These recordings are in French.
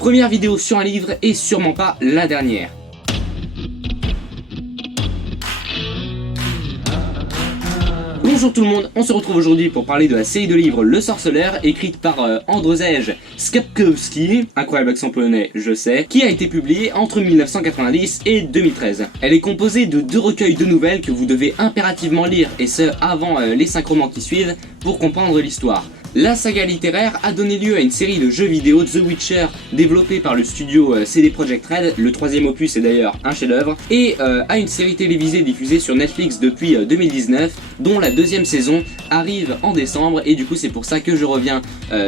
Première vidéo sur un livre et sûrement pas la dernière. Bonjour tout le monde, on se retrouve aujourd'hui pour parler de la série de livres Le Sorceleur, écrite par Andrzej Sapkowski, incroyable accent polonais, je sais, qui a été publiée entre 1990 et 2013. Elle est composée de 2 recueils de nouvelles que vous devez impérativement lire, et ce avant les 5 romans qui suivent, pour comprendre l'histoire. La saga littéraire a donné lieu à une série de jeux vidéo The Witcher développé par le studio CD Projekt Red, le 3e opus est d'ailleurs un chef-d'œuvre, et à une série télévisée diffusée sur Netflix depuis 2019, dont la 2e saison arrive en décembre, et du coup c'est pour ça que je reviens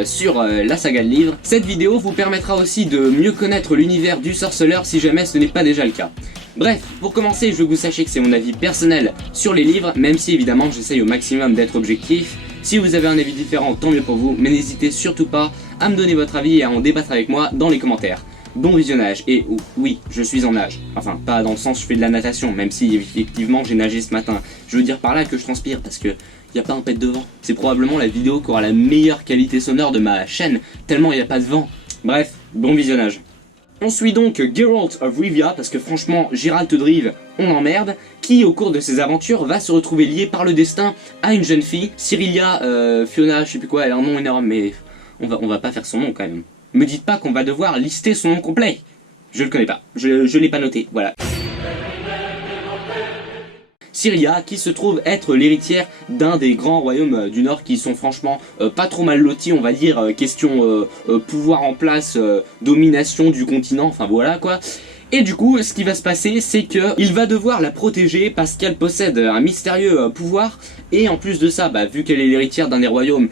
sur la saga de livres. Cette vidéo vous permettra aussi de mieux connaître l'univers du sorceleur si jamais ce n'est pas déjà le cas. Bref, pour commencer, je veux que vous sachiez que c'est mon avis personnel sur les livres, même si évidemment j'essaye au maximum d'être objectif. Si vous avez un avis différent, tant mieux pour vous, mais n'hésitez surtout pas à me donner votre avis et à en débattre avec moi dans les commentaires. Bon visionnage, et oui, je suis en nage. Enfin, pas dans le sens je fais de la natation, même si effectivement j'ai nagé ce matin. Je veux dire par là que je transpire, parce que y a pas un pet de vent. C'est probablement la vidéo qui aura la meilleure qualité sonore de ma chaîne, tellement il n'y a pas de vent. Bref, bon visionnage. On suit donc Geralt of Rivia, parce que franchement, Géralt de Rive, on emmerde, qui au cours de ses aventures va se retrouver lié par le destin à une jeune fille, Cirilia, Fiona, je sais plus quoi, elle a un nom énorme, mais on va pas faire son nom quand même. Me dites pas qu'on va devoir lister son nom complet. Je le connais pas, je l'ai pas noté, voilà. Cirilia, qui se trouve être l'héritière d'un des grands royaumes du Nord qui sont franchement pas trop mal lotis, on va dire, question pouvoir en place, domination du continent, enfin voilà quoi. Et du coup, ce qui va se passer, c'est qu'il va devoir la protéger parce qu'elle possède un mystérieux pouvoir. Et en plus de ça, vu qu'elle est l'héritière d'un des royaumes,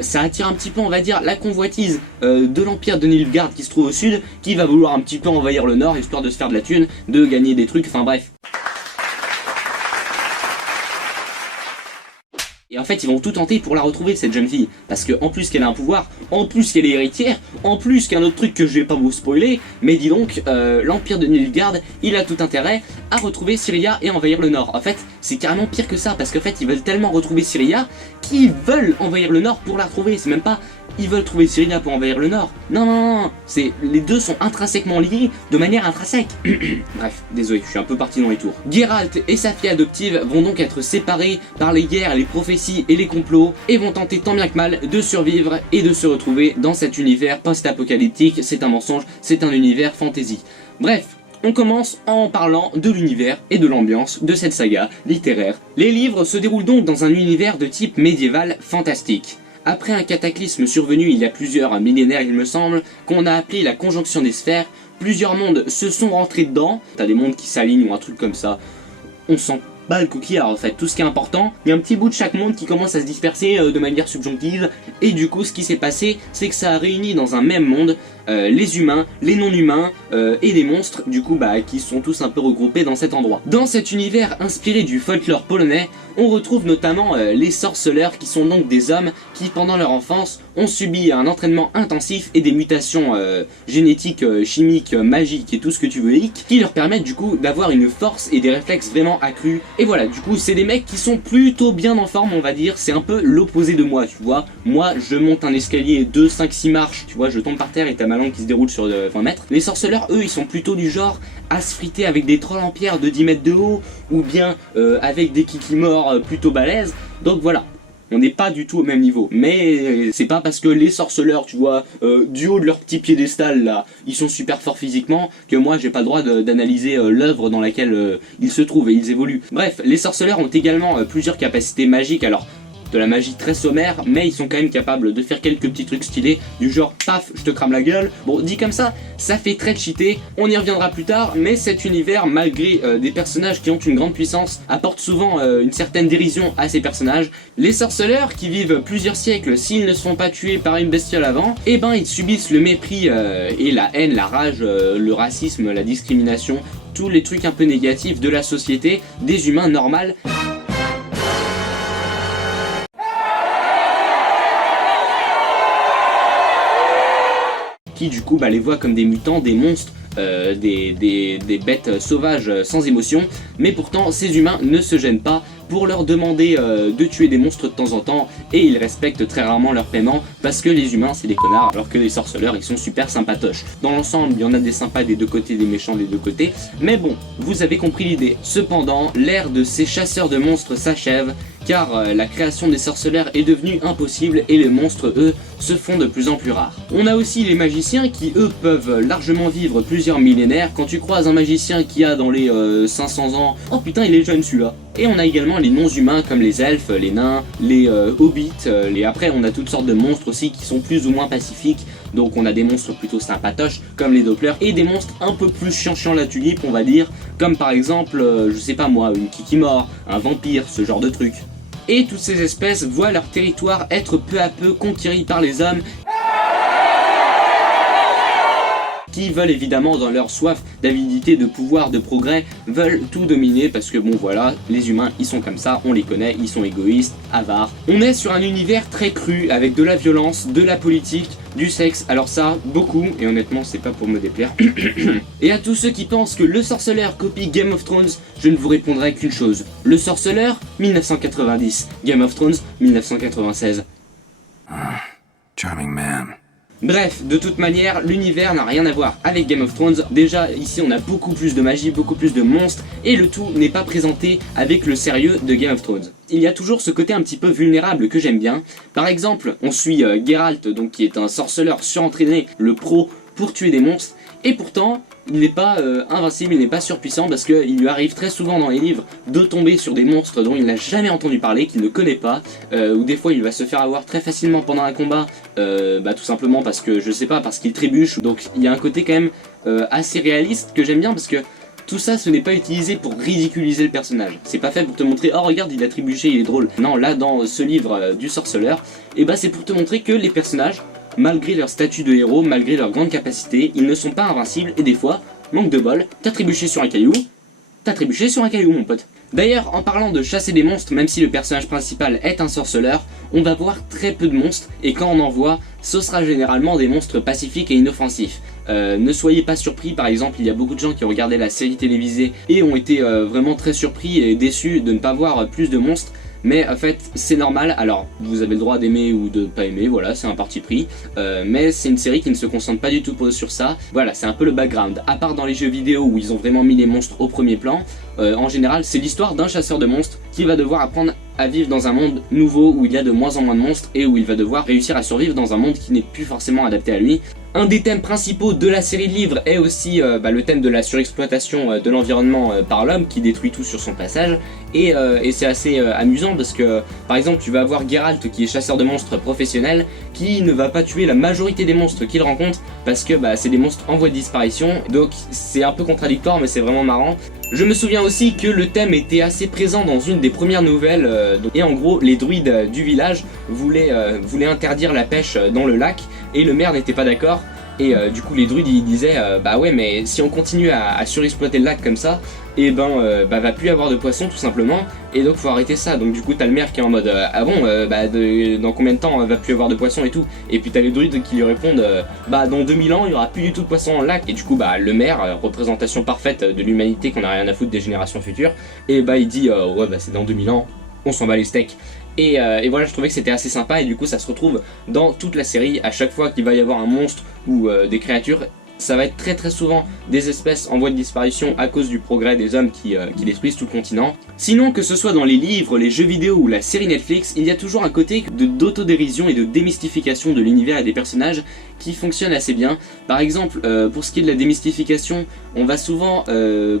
ça attire un petit peu, on va dire, la convoitise de l'empire de Nilfgaard qui se trouve au sud, qui va vouloir un petit peu envahir le nord, histoire de se faire de la thune, de gagner des trucs, enfin bref. Et en fait ils vont tout tenter pour la retrouver cette jeune fille, parce que en plus qu'elle a un pouvoir, en plus qu'elle est héritière, en plus qu'un autre truc que je vais pas vous spoiler, mais dis donc, l'empire de Nilfgaard, il a tout intérêt à retrouver Cirilia et envahir le nord. En fait c'est carrément pire que ça, parce qu'en fait ils veulent tellement retrouver Cirilia qu'ils veulent envahir le nord pour la retrouver, c'est même pas ils veulent trouver Cirilia pour envahir le nord. Non, non, non, les deux sont intrinsèquement liés de manière intrinsèque. Bref, désolé, je suis un peu parti dans les tours. Geralt et sa fille adoptive vont donc être séparés par les guerres, les prophéties et les complots, et vont tenter tant bien que mal de survivre et de se retrouver dans cet univers post-apocalyptique. C'est un mensonge, c'est un univers fantasy. Bref. On commence en parlant de l'univers et de l'ambiance de cette saga littéraire. Les livres se déroulent donc dans un univers de type médiéval fantastique. Après un cataclysme survenu il y a plusieurs millénaires il me semble, qu'on a appelé la conjonction des sphères, plusieurs mondes se sont rentrés dedans, t'as des mondes qui s'alignent ou un truc comme ça, on sent pas le coquillard en fait, tout ce qui est important, il y a un petit bout de chaque monde qui commence à se disperser de manière subjonctive, et du coup ce qui s'est passé c'est que ça a réuni dans un même monde les humains, les non-humains et les monstres du coup qui sont tous un peu regroupés dans cet endroit. Dans cet univers inspiré du folklore polonais, on retrouve notamment les sorceleurs qui sont donc des hommes qui pendant leur enfance ont subi un entraînement intensif et des mutations génétiques, chimiques, magiques et tout ce que tu veux qui leur permettent du coup d'avoir une force et des réflexes vraiment accrus. Et voilà, du coup c'est des mecs qui sont plutôt bien en forme on va dire, c'est un peu l'opposé de moi tu vois. Moi je monte un escalier de 5-6 marches, tu vois, je tombe par terre et t'as ma langue qui se déroule sur 20 mètres. Les sorceleurs eux ils sont plutôt du genre à se friter avec des trolls en pierre de 10 mètres de haut, ou bien avec des kikimors plutôt balèzes, donc voilà. On n'est pas du tout au même niveau, mais c'est pas parce que les sorceleurs, tu vois, du haut de leur petit piédestal là, ils sont super forts physiquement, que moi j'ai pas le droit d'analyser l'œuvre dans laquelle ils se trouvent et ils évoluent. Bref, les sorceleurs ont également plusieurs capacités magiques, alors de la magie très sommaire, mais ils sont quand même capables de faire quelques petits trucs stylés, du genre paf, je te crame la gueule. Bon, dit comme ça fait très cheaté, on y reviendra plus tard, mais cet univers, malgré des personnages qui ont une grande puissance, apporte souvent une certaine dérision à ces personnages. Les sorceleurs, qui vivent plusieurs siècles, s'ils ne se font pas tuer par une bestiole avant, eh ben ils subissent le mépris et la haine, la rage, le racisme, la discrimination, tous les trucs un peu négatifs de la société, des humains normaux. Qui du coup les voit comme des mutants, des monstres, des bêtes sauvages sans émotion, mais pourtant ces humains ne se gênent pas pour leur demander de tuer des monstres de temps en temps, et ils respectent très rarement leur paiement parce que les humains c'est des connards alors que les sorceleurs ils sont super sympatoches. Dans l'ensemble il y en a des sympas des deux côtés, des méchants des deux côtés, mais bon, vous avez compris l'idée. Cependant, l'ère de ces chasseurs de monstres s'achève car la création des sorceleurs est devenue impossible et les monstres, eux, se font de plus en plus rares. On a aussi les magiciens qui, eux, peuvent largement vivre plusieurs millénaires. Quand tu croises un magicien qui a dans les 500 ans, oh putain il est jeune celui-là. Et on a également les non-humains comme les elfes, les nains, les hobbits, après on a toutes sortes de monstres aussi qui sont plus ou moins pacifiques. Donc on a des monstres plutôt sympatoches comme les Dopplers et des monstres un peu plus chiant la tulipe on va dire, comme par exemple, je sais pas moi, une Kikimor, un vampire, ce genre de truc. Et toutes ces espèces voient leur territoire être peu à peu conquis par les hommes qui veulent évidemment dans leur soif d'avidité, de pouvoir, de progrès, veulent tout dominer parce que bon voilà, les humains ils sont comme ça, on les connaît, ils sont égoïstes, avares. On est sur un univers très cru avec de la violence, de la politique, du sexe, alors ça, beaucoup, et honnêtement c'est pas pour me déplaire. Et à tous ceux qui pensent que le sorceleur copie Game of Thrones, je ne vous répondrai qu'une chose. Le sorceleur, 1990, Game of Thrones, 1996. Charming man. Bref, de toute manière, l'univers n'a rien à voir avec Game of Thrones. Déjà, ici on a beaucoup plus de magie, beaucoup plus de monstres, et le tout n'est pas présenté avec le sérieux de Game of Thrones. Il y a toujours ce côté un petit peu vulnérable que j'aime bien. Par exemple, on suit Geralt, donc qui est un sorceleur surentraîné, le pro pour tuer des monstres, et pourtant, il n'est pas invincible, il n'est pas surpuissant parce qu'il lui arrive très souvent dans les livres de tomber sur des monstres dont il n'a jamais entendu parler, qu'il ne connaît pas, ou des fois il va se faire avoir très facilement pendant un combat, tout simplement parce que, je sais pas, parce qu'il trébuche. Donc il y a un côté quand même assez réaliste que j'aime bien parce que tout ça ce n'est pas utilisé pour ridiculiser le personnage. C'est pas fait pour te montrer oh regarde il a trébuché, il est drôle. Non, là dans ce livre du sorceleur, et c'est pour te montrer que les personnages, malgré leur statut de héros, malgré leur grande capacité, ils ne sont pas invincibles et des fois, manque de bol, t'as trébuché sur un caillou mon pote. D'ailleurs, en parlant de chasser des monstres, même si le personnage principal est un sorceleur, on va voir très peu de monstres et quand on en voit, ce sera généralement des monstres pacifiques et inoffensifs. Ne soyez pas surpris, par exemple, il y a beaucoup de gens qui ont regardé la série télévisée et ont été vraiment très surpris et déçus de ne pas voir plus de monstres. Mais en fait c'est normal, alors vous avez le droit d'aimer ou de pas aimer, voilà c'est un parti pris, mais c'est une série qui ne se concentre pas du tout sur ça, voilà c'est un peu le background. À part dans les jeux vidéo où ils ont vraiment mis les monstres au premier plan, en général c'est l'histoire d'un chasseur de monstres qui va devoir apprendre à vivre dans un monde nouveau où il y a de moins en moins de monstres et où il va devoir réussir à survivre dans un monde qui n'est plus forcément adapté à lui. Un des thèmes principaux de la série de livres est aussi le thème de la surexploitation de l'environnement par l'homme qui détruit tout sur son passage et c'est assez amusant parce que par exemple tu vas avoir Geralt qui est chasseur de monstres professionnel qui ne va pas tuer la majorité des monstres qu'il rencontre parce que c'est des monstres en voie de disparition, donc c'est un peu contradictoire mais c'est vraiment marrant. Je me souviens aussi que le thème était assez présent dans une des premières nouvelles et en gros les druides du village voulaient interdire la pêche dans le lac et le maire n'était pas d'accord et du coup les druides ils disaient bah ouais mais si on continue à surexploiter le lac comme ça et va plus y avoir de poissons tout simplement et donc faut arrêter ça. Donc du coup t'as le maire qui est en mode ah bon dans combien de temps va plus y avoir de poissons et tout, et puis t'as les druides qui lui répondent dans 2000 ans il y aura plus du tout de poissons dans le lac, et du coup le maire, représentation parfaite de l'humanité qu'on a rien à foutre des générations futures, et il dit ouais c'est dans 2000 ans on s'en bat les steaks. Et voilà, je trouvais que c'était assez sympa et du coup ça se retrouve dans toute la série. À chaque fois qu'il va y avoir un monstre ou des créatures, ça va être très souvent des espèces en voie de disparition à cause du progrès des hommes qui détruisent tout le continent. Sinon, que ce soit dans les livres, les jeux vidéo ou la série Netflix, il y a toujours un côté d'autodérision et de démystification de l'univers et des personnages qui fonctionne assez bien. Par exemple, pour ce qui est de la démystification, on va souvent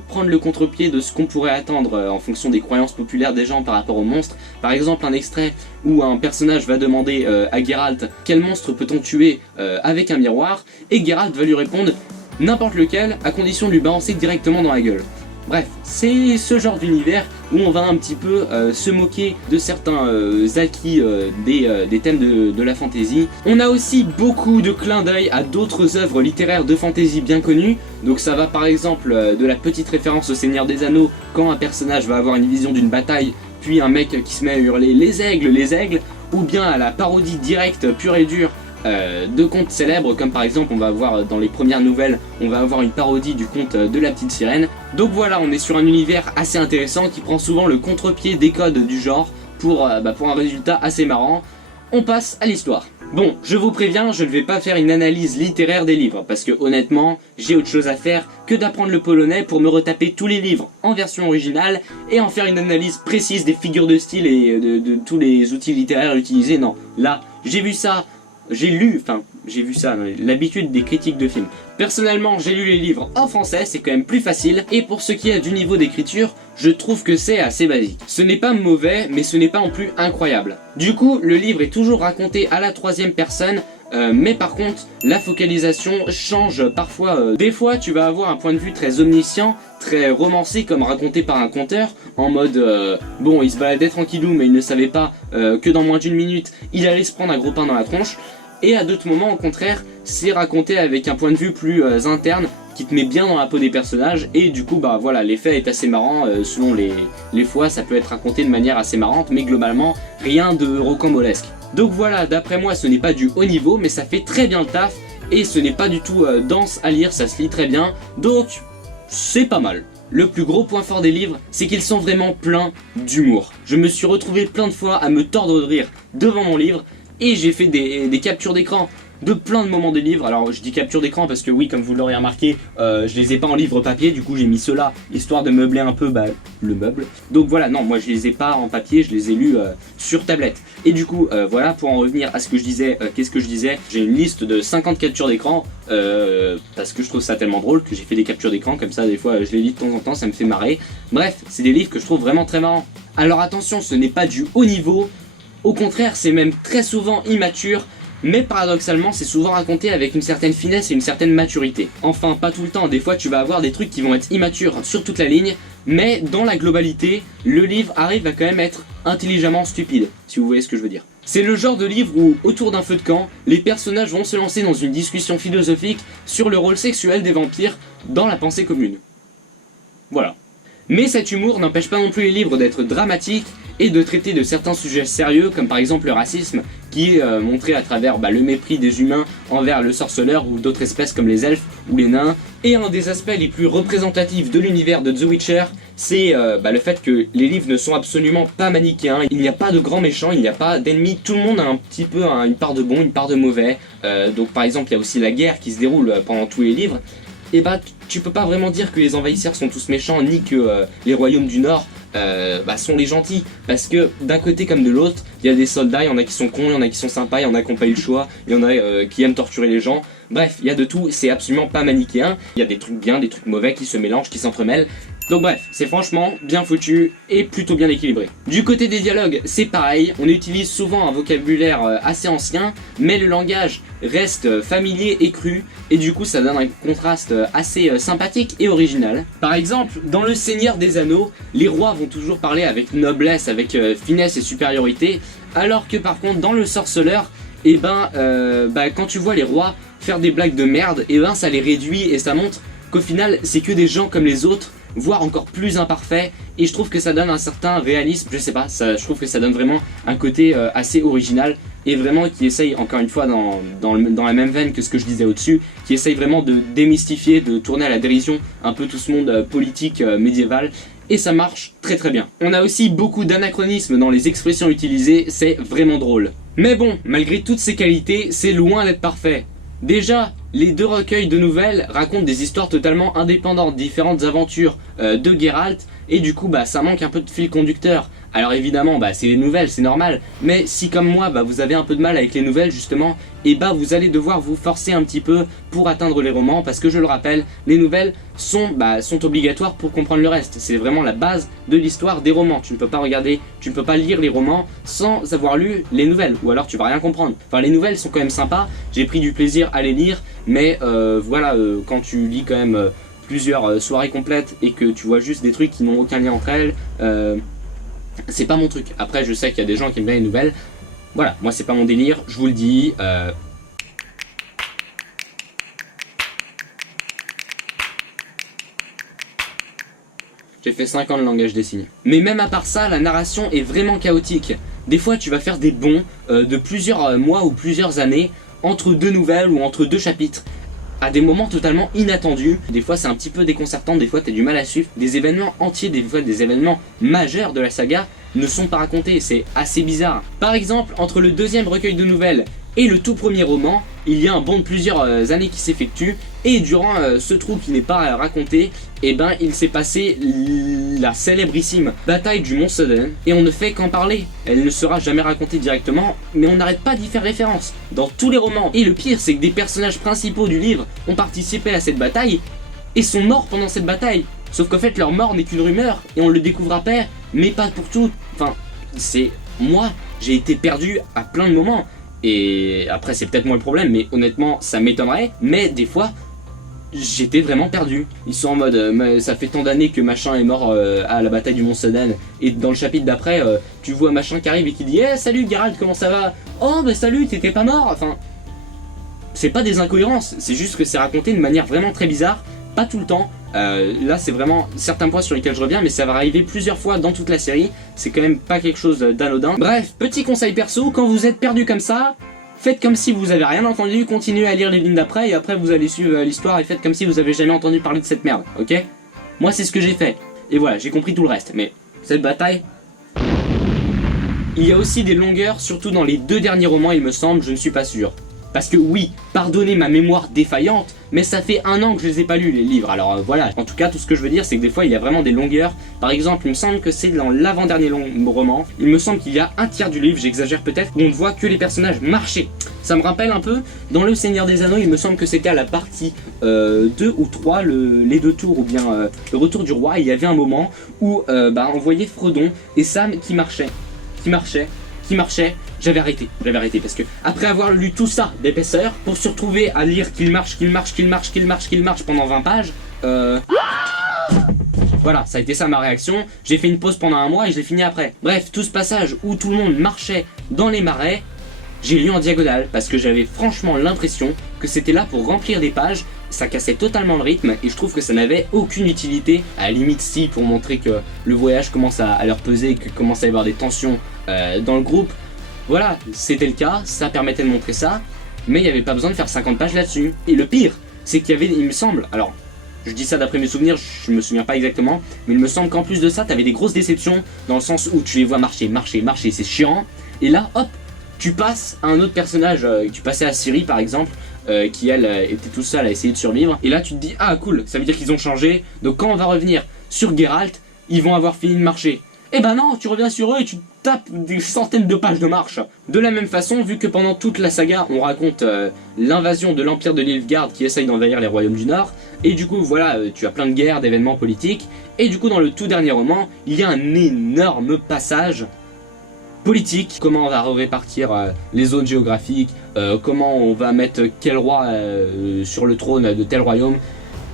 prendre le contre-pied de ce qu'on pourrait attendre en fonction des croyances populaires des gens par rapport aux monstres. Par exemple, un extrait où un personnage va demander à Geralt quel monstre peut-on tuer avec un miroir, et Geralt va lui répondre n'importe lequel à condition de lui balancer directement dans la gueule. Bref, c'est ce genre d'univers où on va un petit peu se moquer de certains acquis des thèmes de la fantasy. On a aussi beaucoup de clins d'œil à d'autres œuvres littéraires de fantasy bien connues. Donc ça va par exemple de la petite référence au Seigneur des Anneaux quand un personnage va avoir une vision d'une bataille, puis un mec qui se met à hurler les aigles, ou bien à la parodie directe, pure et dure, de contes célèbres, comme par exemple on va avoir dans les premières nouvelles, on va avoir une parodie du conte de la petite sirène. Donc voilà, on est sur un univers assez intéressant qui prend souvent le contre-pied des codes du genre pour un résultat assez marrant. On passe à l'histoire. Bon, je vous préviens, je ne vais pas faire une analyse littéraire des livres, parce que honnêtement, j'ai autre chose à faire que d'apprendre le polonais pour me retaper tous les livres en version originale et en faire une analyse précise des figures de style et de tous les outils littéraires utilisés. Non, là, j'ai vu ça, l'habitude des critiques de films. Personnellement, j'ai lu les livres en français, c'est quand même plus facile, et pour ce qui est du niveau d'écriture, je trouve que c'est assez basique. Ce n'est pas mauvais, mais ce n'est pas non plus incroyable. Du coup, le livre est toujours raconté à la troisième personne, mais par contre, la focalisation change parfois. Des fois, tu vas avoir un point de vue très omniscient, très romancé, comme raconté par un conteur, en mode bon, il se baladait tranquillou, mais il ne savait pas que dans moins d'une minute, il allait se prendre un gros pain dans la tronche. Et à d'autres moments, au contraire, c'est raconté avec un point de vue plus interne, qui te met bien dans la peau des personnages, et du coup, bah voilà, l'effet est assez marrant, selon les fois, ça peut être raconté de manière assez marrante, mais globalement, rien de rocambolesque. Donc voilà, d'après moi, ce n'est pas du haut niveau, mais ça fait très bien le taf, et ce n'est pas du tout dense à lire, ça se lit très bien, donc c'est pas mal. Le plus gros point fort des livres, c'est qu'ils sont vraiment pleins d'humour. Je me suis retrouvé plein de fois à me tordre de rire devant mon livre, et j'ai fait des captures d'écran de plein de moments des livres. Alors je dis capture d'écran parce que oui, comme vous l'aurez remarqué, je les ai pas en livre papier, du coup j'ai mis ceux-là histoire de meubler un peu le meuble. Donc voilà, non, moi je les ai pas en papier, je les ai lus sur tablette. Et du coup voilà, pour en revenir à ce que je disais, qu'est-ce que je disais, j'ai une liste de 50 captures d'écran parce que je trouve ça tellement drôle que j'ai fait des captures d'écran comme ça, des fois je les lis de temps en temps, ça me fait marrer. Bref, c'est des livres que je trouve vraiment très marrants. Alors attention, ce n'est pas du haut niveau, au contraire c'est même très souvent immature, mais paradoxalement c'est souvent raconté avec une certaine finesse et une certaine maturité. Enfin, pas tout le temps, des fois tu vas avoir des trucs qui vont être immatures sur toute la ligne, mais dans la globalité, le livre arrive à quand même être intelligemment stupide, si vous voyez ce que je veux dire. C'est le genre de livre où, autour d'un feu de camp, les personnages vont se lancer dans une discussion philosophique sur le rôle sexuel des vampires dans la pensée commune. Voilà. Mais cet humour n'empêche pas non plus les livres d'être dramatiques et de traiter de certains sujets sérieux, comme par exemple le racisme, qui est montré à travers le mépris des humains envers le sorceleur ou d'autres espèces comme les elfes ou les nains. Et un des aspects les plus représentatifs de l'univers de The Witcher, c'est le fait que les livres ne sont absolument pas manichéens. Il n'y a pas de grands méchants, il n'y a pas d'ennemis, tout le monde a un petit peu une part de bon, une part de mauvais. Donc par exemple, il y a aussi la guerre qui se déroule pendant tous les livres. Et tu peux pas vraiment dire que les envahisseurs sont tous méchants, ni que les royaumes du Nord sont les gentils, parce que d'un côté comme de l'autre, il y a des soldats, il y en a qui sont cons, il y en a qui sont sympas, il y en a qui n'ont pas eu le choix, il y en a qui aiment torturer les gens. Bref, il y a de tout, c'est absolument pas manichéen, il y a des trucs bien, des trucs mauvais qui se mélangent, qui s'entremêlent. Donc bref, c'est franchement bien foutu et plutôt bien équilibré. Du côté des dialogues, c'est pareil, on utilise souvent un vocabulaire assez ancien, mais le langage reste familier et cru, et du coup ça donne un contraste assez sympathique et original. Par exemple, dans Le Seigneur des Anneaux, les rois vont toujours parler avec noblesse, avec finesse et supériorité, alors que par contre dans Le Sorceleur, quand tu vois les rois faire des blagues de merde, ça les réduit et ça montre qu'au final c'est que des gens comme les autres, voire encore plus imparfait, et je trouve que ça donne un certain réalisme, je sais pas, je trouve que ça donne vraiment un côté assez original, et vraiment qui essaye, encore une fois dans la même veine que ce que je disais au-dessus, qui essaye vraiment de démystifier, de tourner à la dérision un peu tout ce monde politique médiéval, et ça marche très très bien. On a aussi beaucoup d'anachronismes dans les expressions utilisées, c'est vraiment drôle. Mais bon, malgré toutes ces qualités, c'est loin d'être parfait. Déjà, les deux recueils de nouvelles racontent des histoires totalement indépendantes, différentes aventures de Geralt, et du coup ça manque un peu de fil conducteur. Alors évidemment c'est les nouvelles, c'est normal, mais si comme moi vous avez un peu de mal avec les nouvelles justement, et vous allez devoir vous forcer un petit peu pour atteindre les romans, parce que je le rappelle, les nouvelles sont obligatoires pour comprendre le reste. C'est vraiment la base de l'histoire des romans. Tu ne peux pas regarder, tu ne peux pas lire les romans sans avoir lu les nouvelles, ou alors tu vas rien comprendre. Enfin, les nouvelles sont quand même sympas, j'ai pris du plaisir à les lire, mais quand tu lis quand même plusieurs soirées complètes et que tu vois juste des trucs qui n'ont aucun lien entre elles, c'est pas mon truc. Après, je sais qu'il y a des gens qui aiment bien les nouvelles. Voilà, moi c'est pas mon délire, je vous le dis. J'ai fait 5 ans de langage des signes. Mais même à part ça, la narration est vraiment chaotique. Des fois, tu vas faire des bonds de plusieurs mois ou plusieurs années entre deux nouvelles ou entre deux chapitres, à des moments totalement inattendus. Des fois c'est un petit peu déconcertant, des fois t'as du mal à suivre. Des événements entiers, des fois des événements majeurs de la saga ne sont pas racontés, c'est assez bizarre. Par exemple, entre le deuxième recueil de nouvelles et le tout premier roman, il y a un bond de plusieurs années qui s'effectue, et durant ce trou qui n'est pas raconté, et ben il s'est passé la célébrissime bataille du Mont Sudden, et on ne fait qu'en parler. Elle ne sera jamais racontée directement, mais on n'arrête pas d'y faire référence dans tous les romans. Et le pire, c'est que des personnages principaux du livre ont participé à cette bataille, et sont morts pendant cette bataille. Sauf qu'en fait leur mort n'est qu'une rumeur, et on le découvre après, mais pas pour tout. Enfin, c'est... Moi, j'ai été perdu à plein de moments. Et après c'est peut-être moi le problème, mais honnêtement ça m'étonnerait, mais des fois j'étais vraiment perdu. Ils sont en mode ça fait tant d'années que machin est mort à la bataille du Mont Sudden, et dans le chapitre d'après tu vois machin qui arrive et qui dit hey, salut Geralt, comment ça va? Oh bah salut, t'étais pas mort. Enfin, c'est pas des incohérences, c'est juste que c'est raconté de manière vraiment très bizarre, pas tout le temps. Là c'est vraiment certains points sur lesquels je reviens, mais ça va arriver plusieurs fois dans toute la série, c'est quand même pas quelque chose d'anodin. Bref, petit conseil perso, quand vous êtes perdu comme ça, faites comme si vous avez rien entendu, continuez à lire les lignes d'après, et après vous allez suivre l'histoire et faites comme si vous avez jamais entendu parler de cette merde, ok? Moi c'est ce que j'ai fait, et voilà, j'ai compris tout le reste, mais cette bataille... Il y a aussi des longueurs, surtout dans les deux derniers romans il me semble, je ne suis pas sûr. Parce que oui, pardonnez ma mémoire défaillante, mais ça fait 1 an que je les ai pas lus les livres, alors voilà. En tout cas, tout ce que je veux dire, c'est que des fois il y a vraiment des longueurs. Par exemple, il me semble que c'est dans l'avant-dernier roman, il me semble qu'il y a un tiers du livre, j'exagère peut-être, où on ne voit que les personnages marcher. Ça me rappelle un peu, dans Le Seigneur des Anneaux, il me semble que c'était à la partie 2 ou 3, les deux tours, ou bien le retour du roi, il y avait un moment où on voyait Frodon et Sam qui marchaient, j'avais arrêté parce que après avoir lu tout ça d'épaisseur, pour se retrouver à lire qu'il marche pendant 20 pages, voilà, ça a été ça ma réaction. J'ai fait une pause pendant 1 mois et je l'ai fini après. Bref, tout ce passage où tout le monde marchait dans les marais, j'ai lu en diagonale parce que j'avais franchement l'impression que c'était là pour remplir des pages. Ça cassait totalement le rythme et je trouve que ça n'avait aucune utilité. À la limite si, pour montrer que le voyage commence à leur peser et qu'il commence à y avoir des tensions dans le groupe. Voilà, c'était le cas, ça permettait de montrer ça, mais il n'y avait pas besoin de faire 50 pages là-dessus. Et le pire, c'est qu'il y avait, il me semble, alors je dis ça d'après mes souvenirs, je me souviens pas exactement, mais il me semble qu'en plus de ça, t'avais des grosses déceptions, dans le sens où tu les vois marcher, c'est chiant, et là, hop, tu passes à un autre personnage, tu passais à Ciri par exemple, qui elle était tout seul à essayer de survivre, et là tu te dis, ah cool, ça veut dire qu'ils ont changé, donc quand on va revenir sur Geralt, ils vont avoir fini de marcher. Eh ben non, tu reviens sur eux et tu tapes des centaines de pages de marche. De la même façon, vu que pendant toute la saga, on raconte l'invasion de l'Empire de Nilfgaard qui essaye d'envahir les royaumes du Nord, et du coup, voilà, tu as plein de guerres, d'événements politiques, et du coup, dans le tout dernier roman, il y a un énorme passage politique. Comment on va répartir les zones géographiques, comment on va mettre quel roi sur le trône de tel royaume.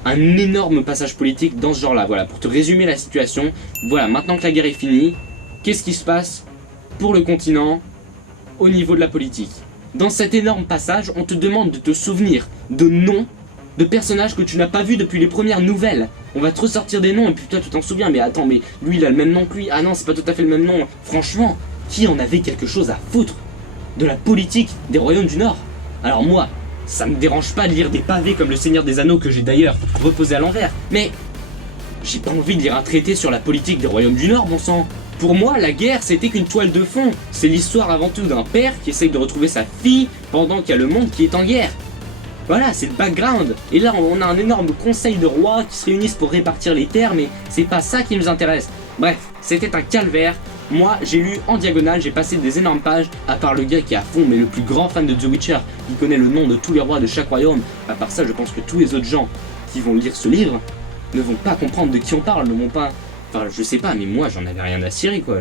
Un énorme passage politique dans ce genre là, voilà, pour te résumer la situation. Voilà, maintenant que la guerre est finie, qu'est-ce qui se passe pour le continent au niveau de la politique? Dans cet énorme passage, on te demande de te souvenir de noms de personnages que tu n'as pas vus depuis les premières nouvelles. On va te ressortir des noms et puis toi tu t'en souviens, mais attends, mais lui il a le même nom que lui, ah non c'est pas tout à fait le même nom. Franchement, qui en avait quelque chose à foutre de la politique des royaumes du Nord? Alors moi, ça me dérange pas de lire des pavés comme Le Seigneur des Anneaux que j'ai d'ailleurs reposé à l'envers, mais j'ai pas envie de lire un traité sur la politique des royaumes du Nord, bon sang. Pour moi, la guerre c'était qu'une toile de fond. C'est l'histoire avant tout d'un père qui essaye de retrouver sa fille pendant qu'il y a le monde qui est en guerre. Voilà, c'est le background. Et là on a un énorme conseil de rois qui se réunissent pour répartir les terres, mais c'est pas ça qui nous intéresse. Bref, c'était un calvaire. Moi, j'ai lu en diagonale, j'ai passé des énormes pages, à part le gars qui est à fond, mais le plus grand fan de The Witcher, qui connaît le nom de tous les rois de chaque royaume. À part ça, je pense que tous les autres gens qui vont lire ce livre ne vont pas comprendre de qui on parle, ne vont pas... Enfin, je sais pas, mais moi, j'en avais rien à cirer, quoi,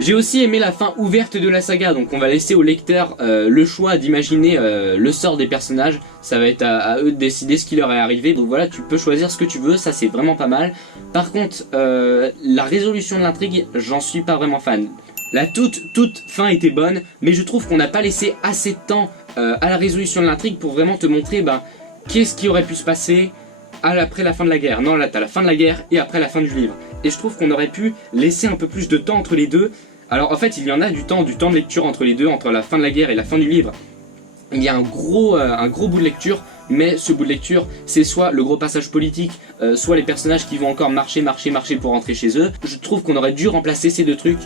J'ai aussi aimé la fin ouverte de la saga, donc on va laisser au lecteur le choix d'imaginer le sort des personnages. Ça va être à eux de décider ce qui leur est arrivé, donc voilà, tu peux choisir ce que tu veux, ça c'est vraiment pas mal. Par contre, la résolution de l'intrigue, j'en suis pas vraiment fan. La toute fin était bonne, mais je trouve qu'on n'a pas laissé assez de temps à la résolution de l'intrigue pour vraiment te montrer qu'est-ce qui aurait pu se passer après la fin de la guerre. Non, là t'as la fin de la guerre et après la fin du livre. Et je trouve qu'on aurait pu laisser un peu plus de temps entre les deux. Alors en fait il y en a du temps de lecture entre les deux, entre la fin de la guerre et la fin du livre. il y a un gros bout de lecture, mais ce bout de lecture, c'est soit le gros passage politique, soit les personnages qui vont encore marcher pour rentrer chez eux. Je trouve qu'on aurait dû remplacer ces deux trucs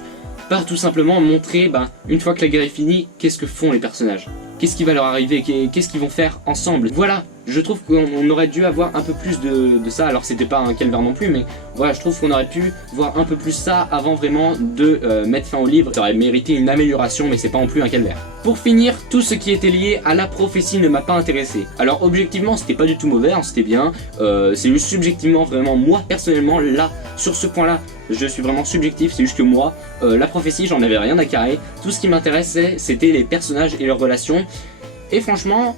par tout simplement montrer, une fois que la guerre est finie, qu'est-ce que font les personnages, qu'est-ce qui va leur arriver, qu'est-ce qu'ils vont faire ensemble. Voilà, je trouve qu'on aurait dû avoir un peu plus de ça. Alors c'était pas un calvaire non plus, mais voilà, je trouve qu'on aurait pu voir un peu plus ça avant vraiment de mettre fin au livre. Ça aurait mérité une amélioration, mais c'est pas non plus un calvaire. Pour finir, tout ce qui était lié à la prophétie ne m'a pas intéressé. Alors objectivement c'était pas du tout mauvais, hein, c'était bien, c'est juste subjectivement, vraiment moi personnellement là, sur ce point là, je suis vraiment subjectif, c'est juste que moi, la prophétie j'en avais rien à carrer, tout ce qui m'intéressait c'était les personnages et leurs relations, et franchement,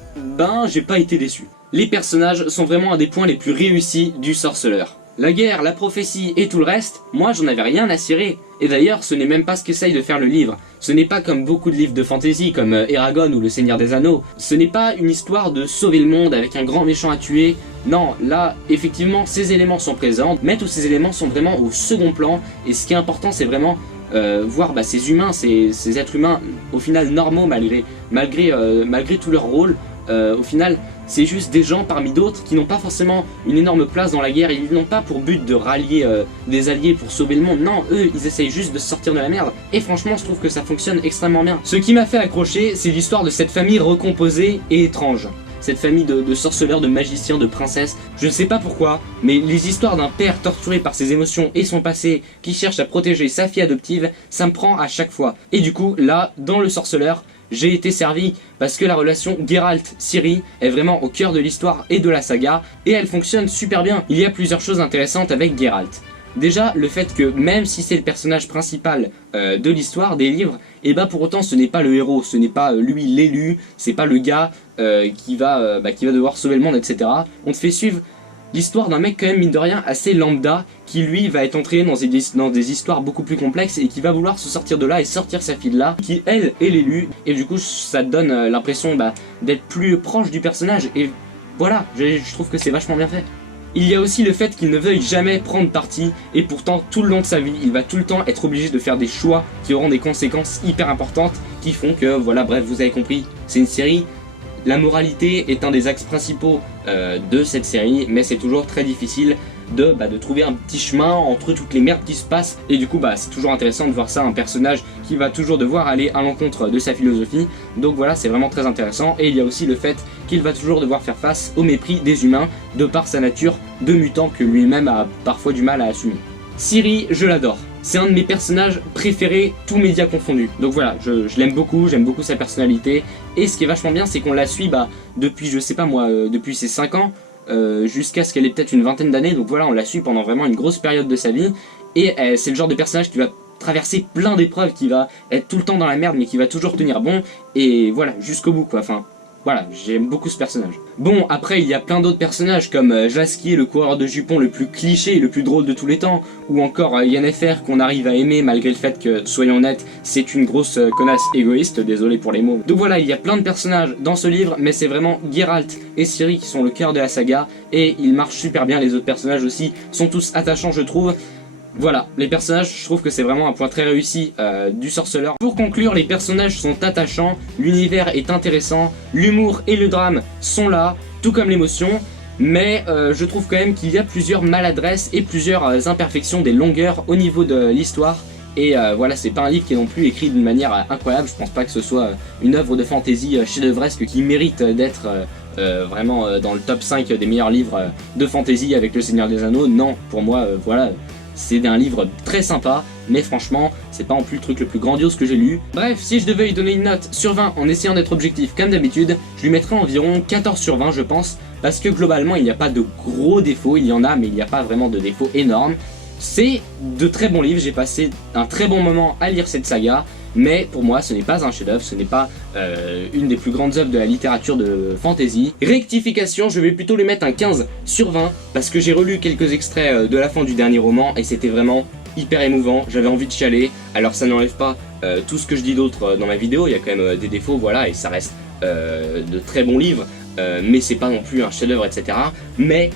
j'ai pas été déçu. Les personnages sont vraiment un des points les plus réussis du Sorceleur. La guerre, la prophétie et tout le reste, moi j'en avais rien à cirer. Et d'ailleurs, ce n'est même pas ce qu'essaye de faire le livre. Ce n'est pas comme beaucoup de livres de fantasy, comme Eragon ou Le Seigneur des Anneaux. Ce n'est pas une histoire de sauver le monde avec un grand méchant à tuer. Non, là, effectivement, ces éléments sont présents, mais tous ces éléments sont vraiment au second plan. Et ce qui est important, c'est vraiment voir ces humains, ces êtres humains, au final normaux malgré tout leur rôle. Au final, c'est juste des gens parmi d'autres qui n'ont pas forcément une énorme place dans la guerre. Ils n'ont pas pour but de rallier des alliés pour sauver le monde. Non, eux, ils essayent juste de sortir de la merde. Et franchement, je trouve que ça fonctionne extrêmement bien. Ce qui m'a fait accrocher, c'est l'histoire de cette famille recomposée et étrange. Cette famille de sorceleurs, de magiciens, de princesses. Je ne sais pas pourquoi, mais les histoires d'un père torturé par ses émotions et son passé, qui cherche à protéger sa fille adoptive, ça me prend à chaque fois. Et du coup, là, dans le Sorceleur, j'ai été servi parce que la relation Geralt-Ciri est vraiment au cœur de l'histoire et de la saga, et elle fonctionne super bien. Il y a plusieurs choses intéressantes avec Geralt. Déjà, le fait que même si c'est le personnage principal de l'histoire, des livres, et pour autant ce n'est pas le héros, ce n'est pas lui l'élu, c'est pas le gars qui va devoir sauver le monde, etc. On te fait suivre l'histoire d'un mec quand même mine de rien assez lambda, qui lui va être entraîné dans des histoires beaucoup plus complexes et qui va vouloir se sortir de là et sortir sa fille de là, qui elle est l'élu, et du coup ça te donne l'impression d'être plus proche du personnage, et voilà, je trouve que c'est vachement bien fait. Il y a aussi le fait qu'il ne veuille jamais prendre parti, et pourtant tout le long de sa vie, il va tout le temps être obligé de faire des choix qui auront des conséquences hyper importantes, qui font que, voilà, bref, vous avez compris, c'est une série. La moralité est un des axes principaux de cette série, mais c'est toujours très difficile de trouver un petit chemin entre toutes les merdes qui se passent, et du coup c'est toujours intéressant de voir ça, un personnage qui va toujours devoir aller à l'encontre de sa philosophie. Donc voilà, c'est vraiment très intéressant. Et il y a aussi le fait qu'il va toujours devoir faire face au mépris des humains de par sa nature de mutant que lui-même a parfois du mal à assumer. Ciri, je l'adore. C'est un de mes personnages préférés, tous médias confondus. Donc voilà, je l'aime beaucoup, j'aime beaucoup sa personnalité. Et ce qui est vachement bien, c'est qu'on la suit depuis, je sais pas moi, depuis ses 5 ans, jusqu'à ce qu'elle ait peut-être une vingtaine d'années. Donc voilà, on la suit pendant vraiment une grosse période de sa vie. Et c'est le genre de personnage qui va traverser plein d'épreuves, qui va être tout le temps dans la merde, mais qui va toujours tenir bon. Et voilà, jusqu'au bout quoi, enfin... Voilà, j'aime beaucoup ce personnage. Bon, après il y a plein d'autres personnages comme Jaskier, le coureur de jupons le plus cliché et le plus drôle de tous les temps, ou encore Yennefer qu'on arrive à aimer malgré le fait que, soyons honnêtes, c'est une grosse connasse égoïste, désolé pour les mots. Donc voilà, il y a plein de personnages dans ce livre, mais c'est vraiment Geralt et Ciri qui sont le cœur de la saga, et ils marchent super bien, les autres personnages aussi sont tous attachants je trouve. Voilà, les personnages, je trouve que c'est vraiment un point très réussi du Sorceleur. Pour conclure, les personnages sont attachants, l'univers est intéressant, l'humour et le drame sont là, tout comme l'émotion, mais je trouve quand même qu'il y a plusieurs maladresses et plusieurs imperfections, des longueurs au niveau de l'histoire. Et voilà, c'est pas un livre qui est non plus écrit d'une manière incroyable, je pense pas que ce soit une œuvre de fantasy chef-d'œuvresque qui mérite d'être vraiment dans le top 5 des meilleurs livres de fantasy avec Le Seigneur des Anneaux. Non, pour moi, voilà... C'est un livre très sympa, mais franchement, c'est pas non plus le truc le plus grandiose que j'ai lu. Bref, si je devais lui donner une note sur 20 en essayant d'être objectif comme d'habitude, je lui mettrais environ 14 sur 20 je pense, parce que globalement il n'y a pas de gros défauts, il y en a mais il n'y a pas vraiment de défauts énormes. C'est de très bons livres, j'ai passé un très bon moment à lire cette saga, mais pour moi ce n'est pas un chef-d'œuvre, ce n'est pas une des plus grandes œuvres de la littérature de fantasy. Rectification, je vais plutôt lui mettre un 15 sur 20, parce que j'ai relu quelques extraits de la fin du dernier roman, et c'était vraiment hyper émouvant, j'avais envie de chialer. Alors ça n'enlève pas tout ce que je dis d'autre dans ma vidéo, il y a quand même des défauts, voilà, et ça reste de très bons livres, mais c'est pas non plus un chef-d'œuvre, etc. Mais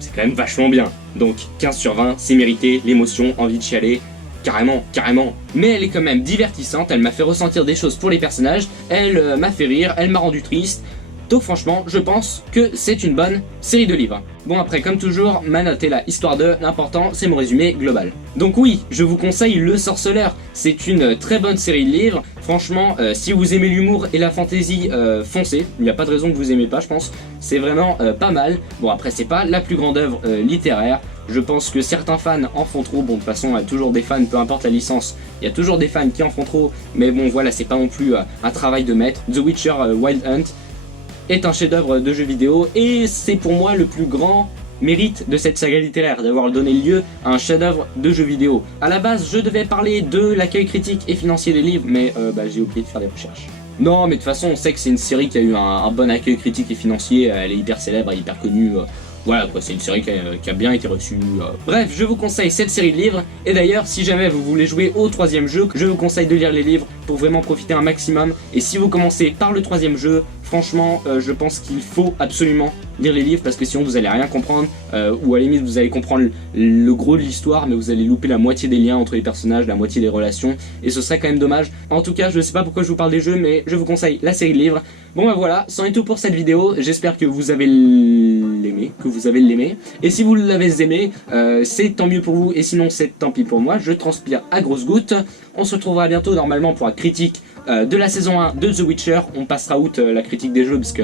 c'est quand même vachement bien. Donc 15 sur 20, c'est mérité, l'émotion, envie de chialer, carrément. Mais elle est quand même divertissante, elle m'a fait ressentir des choses pour les personnages, elle m'a fait rire, elle m'a rendu triste. Donc franchement, je pense que c'est une bonne série de livres. Bon après, comme toujours, ma note est là, histoire de, l'important c'est mon résumé global. Donc oui, je vous conseille Le Sorceleur, c'est une très bonne série de livres. Franchement, si vous aimez l'humour et la fantasy, foncez, il n'y a pas de raison que vous aimez pas je pense. C'est vraiment pas mal. Bon après, c'est pas la plus grande œuvre littéraire. Je pense que certains fans en font trop, bon de toute façon il y a toujours des fans, peu importe la licence, il y a toujours des fans qui en font trop, mais bon voilà, c'est pas non plus un travail de maître. The Witcher Wild Hunt est un chef-d'œuvre de jeu vidéo et c'est pour moi le plus grand mérite de cette saga littéraire, d'avoir donné lieu à un chef-d'œuvre de jeu vidéo. À la base, je devais parler de l'accueil critique et financier des livres, mais j'ai oublié de faire des recherches. Non, mais de toute façon, on sait que c'est une série qui a eu un bon accueil critique et financier, elle est hyper célèbre et hyper connue. Voilà quoi, c'est une série qui a bien été reçue. Bref, je vous conseille cette série de livres. Et d'ailleurs, si jamais vous voulez jouer au troisième jeu, je vous conseille de lire les livres pour vraiment profiter un maximum. Et si vous commencez par le troisième jeu, franchement, je pense qu'il faut absolument lire les livres parce que sinon vous allez rien comprendre. Ou à la limite, vous allez comprendre le gros de l'histoire, mais vous allez louper la moitié des liens entre les personnages, la moitié des relations. Et ce serait quand même dommage. En tout cas, je ne sais pas pourquoi je vous parle des jeux, mais je vous conseille la série de livres. Bon bah voilà, c'en est tout pour cette vidéo. J'espère que vous avez l'aimé, Et si vous l'avez aimé, c'est tant mieux pour vous. Et sinon, c'est tant pis pour moi. Je transpire à grosses gouttes. On se retrouvera bientôt normalement pour la critique de la saison 1 de The Witcher. On passera out la critique des jeux parce que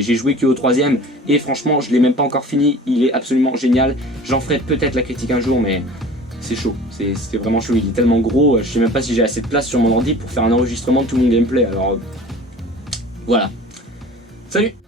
j'ai joué que au troisième et franchement je l'ai même pas encore fini. Il est absolument génial. J'en ferai peut-être la critique un jour, mais c'est chaud, c'était vraiment chaud. Il est tellement gros, je sais même pas si j'ai assez de place sur mon ordi pour faire un enregistrement de tout mon gameplay. Alors voilà, salut.